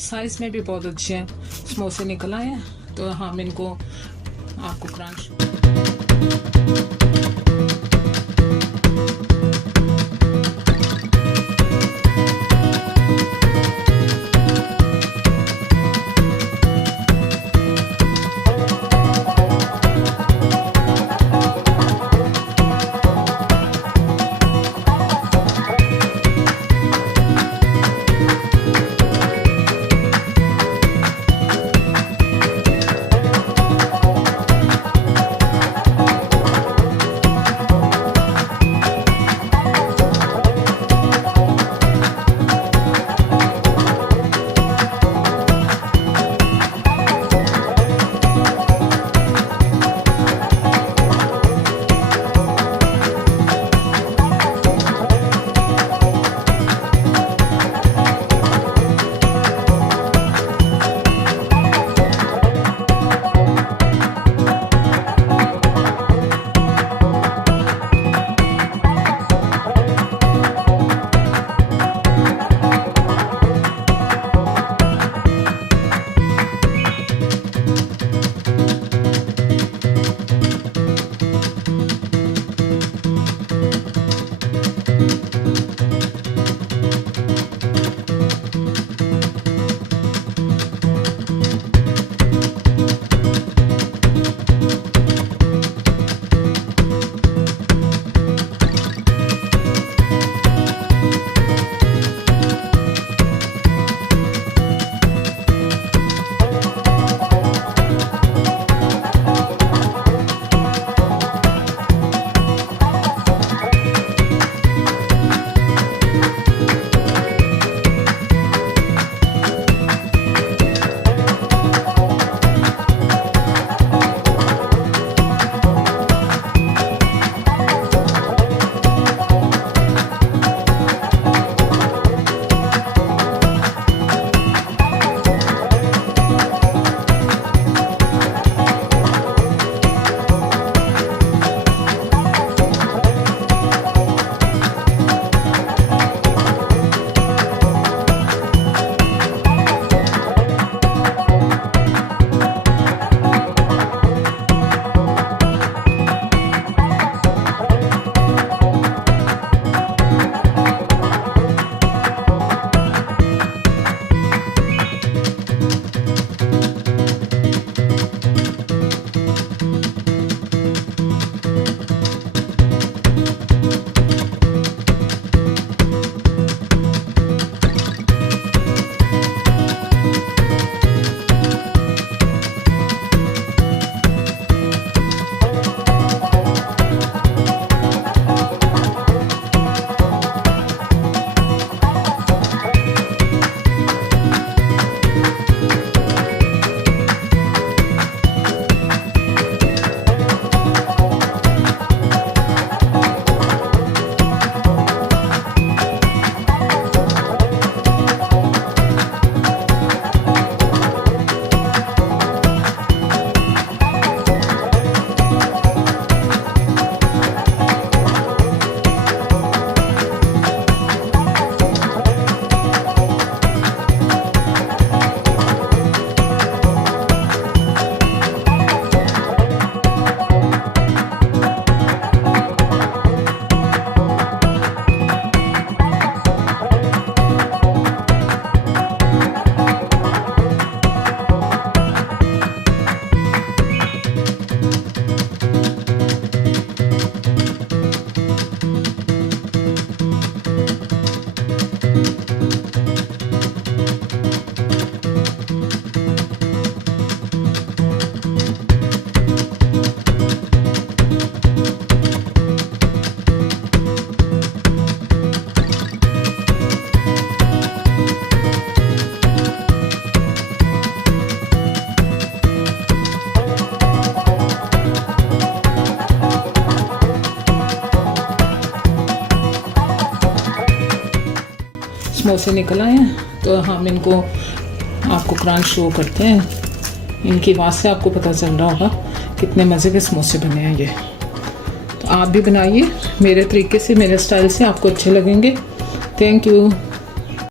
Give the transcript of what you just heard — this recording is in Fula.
साइज में भी बहुत अच्छे हैं समोसे निकल आए हैं, तो हम इनको आपको क्रंच समोसे निकल आए हैं, तो हम इनको आपको क्रंच शो करते हैं। इनकी आवाज़ से आपको पता चल रहा होगा कितने मज़े के समोसे बने हैं ये। तो आप भी बनाइए मेरे तरीके से, मेरे स्टाइल से, आपको अच्छे लगेंगे। Thank you.